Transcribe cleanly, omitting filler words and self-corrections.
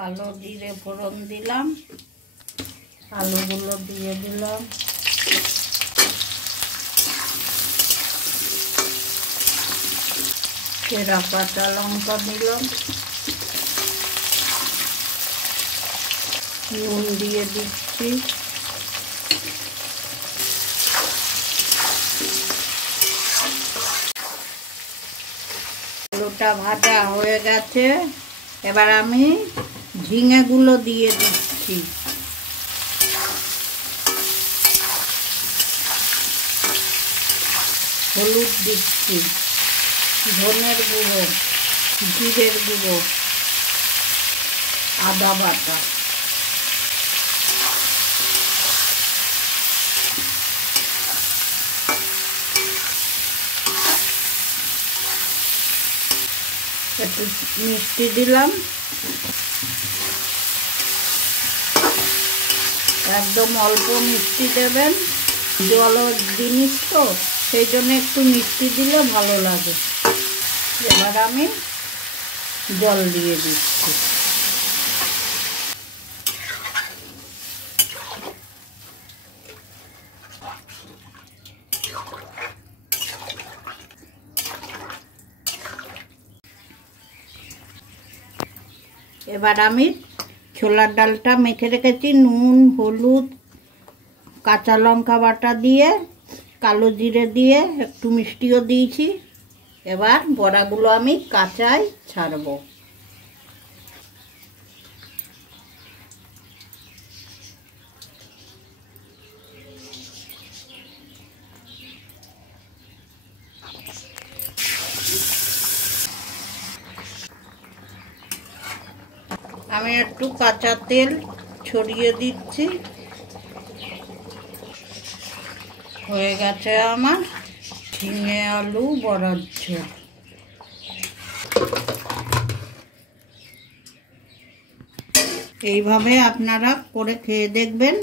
কালো জিরে ফোড়ন দিলাম, আলুগুলো দিয়ে দিলাম, চেরা কাঁচা লঙ্কা দিলাম, নুন দিয়ে দিচ্ছি, আলুটা ভাজা হয়ে গেছে। এবার আমি ঝিঙেগুলো দিয়ে দিচ্ছি, হলুদ দিচ্ছি, ধনের গুঁড়ো, জিরের গুঁড়ো, আদা বাটা, একটু মিষ্টি দিলাম, একদম অল্প মিষ্টি দেবেন, জল জিনিস তো সেই জন্য একটু মিষ্টি দিলে ভালো লাগে। এবার আমি জল দিয়ে দিচ্ছি, এবার আমি ছোলার ডালটা মেখে রেখেছি, নুন, হলুদ, কাঁচা লঙ্কা বাটা দিয়ে, কালো জিরে দিয়ে, একটু মিষ্টিও দিয়েছি। এবার বড়াগুলো আমি কাঁচাই ছাড়বো। আমি একটু কাঁচা তেল ছড়িয়ে দিচ্ছি। হয়ে গেছে আমার ঝিঙে আলু বড়ার ঝোল। এইভাবে আপনারা করে খেয়ে দেখবেন।